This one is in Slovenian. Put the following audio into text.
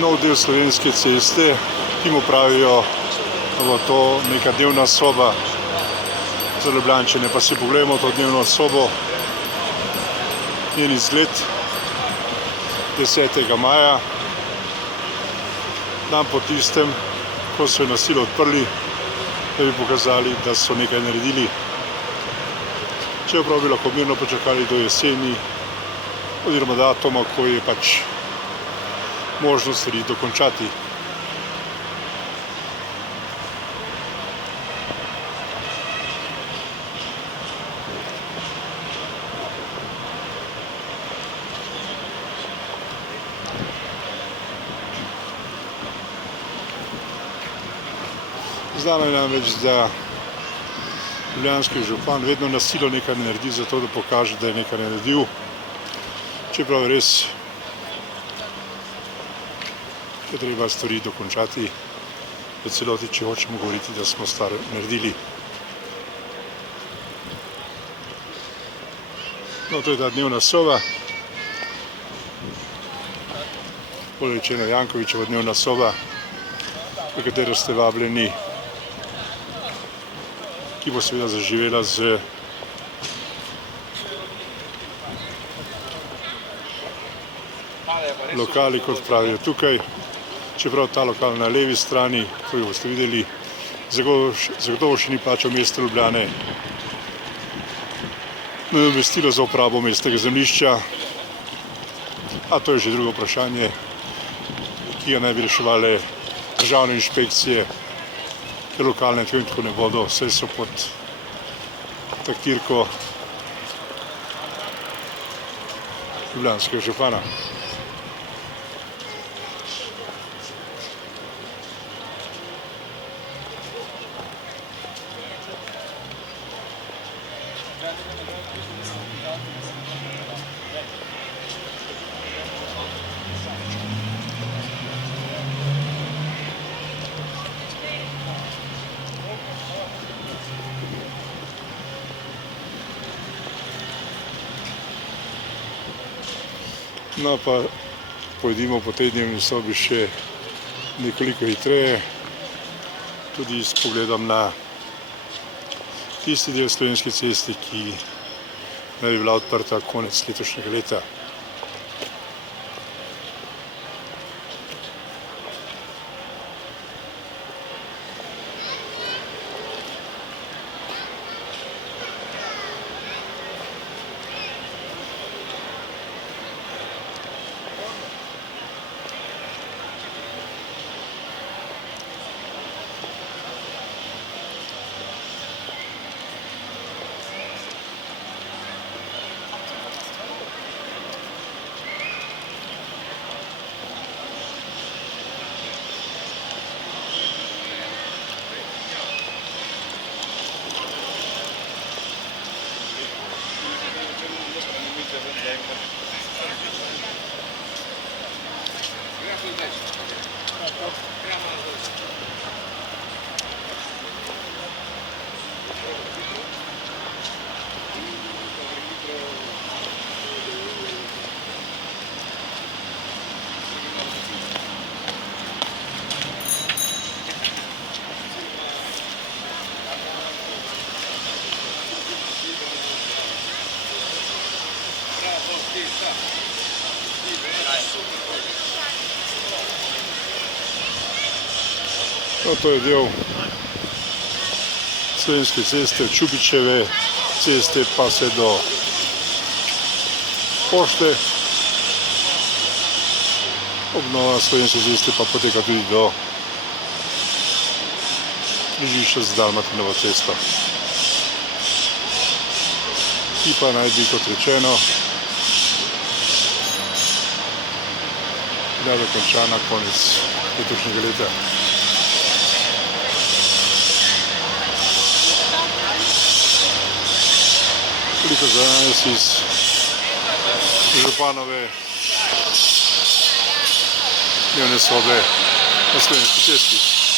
nov del Slovenske ceste, ki mu pravijo, da bo to neka dnevna soba za Ljubljančane. Pa si pogledamo to dnevno sobo, njen izgled 10. maja, dan po tistem, ko so jo na silo odprli, da bi pokazali, da so nekaj naredili. Čeprav bi lahko mirno počakali do jeseni oziroma datuma, ko je pač možno stvari dokončati. Znano je namreč, da ljubljanski župan vedno na silo nekaj naredi za to, da pokaže, da je nekaj naredil. Čeprav res je treba stvari dokončati v celoti, če hočemo govoriti, da smo stvar naredili. No, to je ta dnevna soba, bolje rečeno Jankovićeva dnevna soba, v katero ste vabljeni, ki bo seveda zaživela z lokali, kot pravijo tukaj. Čeprav ta lokal na levi strani, ko jo boste videli, zagotovo še ni plačal mesto Ljubljane nadomestilo za uporabo mestnega zemljišča, a to je že drugo vprašanje, ki ga naj bi reševale državne inšpekcije, ker lokalne tako in tako ne bodo, vse so pod taktirko ljubljanskega župana. No, pa pojdimo po tej dnevni sobi še nekoliko hitreje, tudi s pogledom na tisti del Slovenske ceste, ki naj bi bila odprta konec letošnjega leta. No, to je del Slovenske ceste, od Čubičeve ceste pa vse do Pošte. Obnova Slovenske ceste pa poteka tudi do križišča z Dalmatinovo cesto, ki pa naj bi, kot rečeno, bila dokončana konec letošnjega leta. Toliko za danes iz županove dnevne sobe na Slovenski cesti.